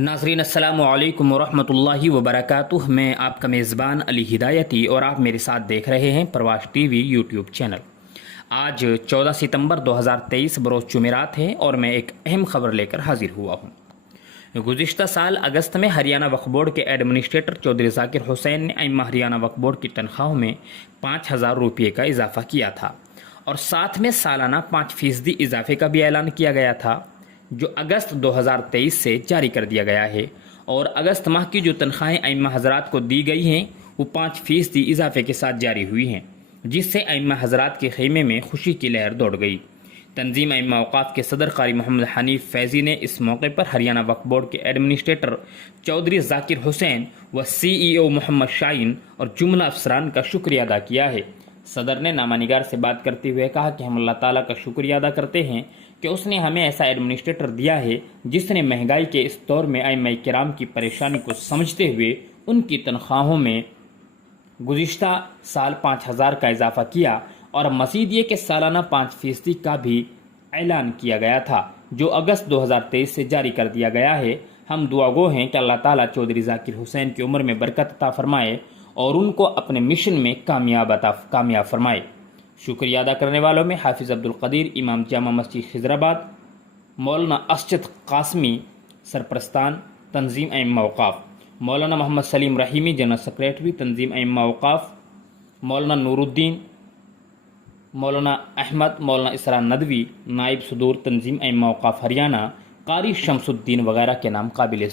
ناظرین السلام علیکم ورحمۃ اللہ وبرکاتہ۔ میں آپ کا میزبان علی ہدایتی اور آپ میرے ساتھ دیکھ رہے ہیں پرواز ٹی وی یوٹیوب چینل۔ آج 14 ستمبر 2023 بروز جمعرات ہے اور میں ایک اہم خبر لے کر حاضر ہوا ہوں۔ گزشتہ سال اگست میں ہریانہ وقف بورڈ کے ایڈمنسٹریٹر چودھری ذاکر حسین نے ائمہ ہریانہ وقف بورڈ کی تنخواہوں میں 5,000 روپے کا اضافہ کیا تھا اور ساتھ میں سالانہ 5% اضافے کا بھی اعلان کیا گیا تھا، جو اگست 2023 سے جاری کر دیا گیا ہے۔ اور اگست ماہ کی جو تنخواہیں ائمہ حضرات کو دی گئی ہیں وہ 5% اضافے کے ساتھ جاری ہوئی ہیں، جس سے ائمہ حضرات کے خیمے میں خوشی کی لہر دوڑ گئی۔ تنظیم ائمہ اوقاف کے صدر قاری محمد حنیف فیضی نے اس موقع پر ہریانہ وقف بورڈ کے ایڈمنسٹریٹر چودھری ذاکر حسین و CEO محمد شاہین اور جملہ افسران کا شکریہ ادا کیا ہے۔ صدر نے نامہ نگار سے بات کرتے ہوئے کہا کہ ہم اللہ تعالیٰ کا شکریہ ادا کرتے ہیں کہ اس نے ہمیں ایسا ایڈمنسٹریٹر دیا ہے جس نے مہنگائی کے اس دور میں ائمہ کرام کی پریشانی کو سمجھتے ہوئے ان کی تنخواہوں میں گزشتہ سال 5,000 کا اضافہ کیا اور مزید یہ کہ سالانہ 5% کا بھی اعلان کیا گیا تھا، جو اگست 2023 سے جاری کر دیا گیا ہے۔ ہم دعا گو ہیں کہ اللہ تعالیٰ چودھری ذاکر حسین کی عمر میں برکت عطا فرمائے اور ان کو اپنے مشن میں کامیاب فرمائے۔ شکریہ ادا کرنے والوں میں حافظ عبدالقدیر امام جامع مسجد خضرآباد، مولانا اسجد قاسمی سرپرستان تنظیم ائمہ اوقاف، مولانا محمد سلیم رحیمی جنرل سیکریٹری تنظیم ائمہ اوقاف، مولانا نور الدین، مولانا احمد، مولانا اسرار ندوی نائب صدور تنظیم ائمہ اوقاف ہریانہ، قاری شمس الدین وغیرہ کے نام قابل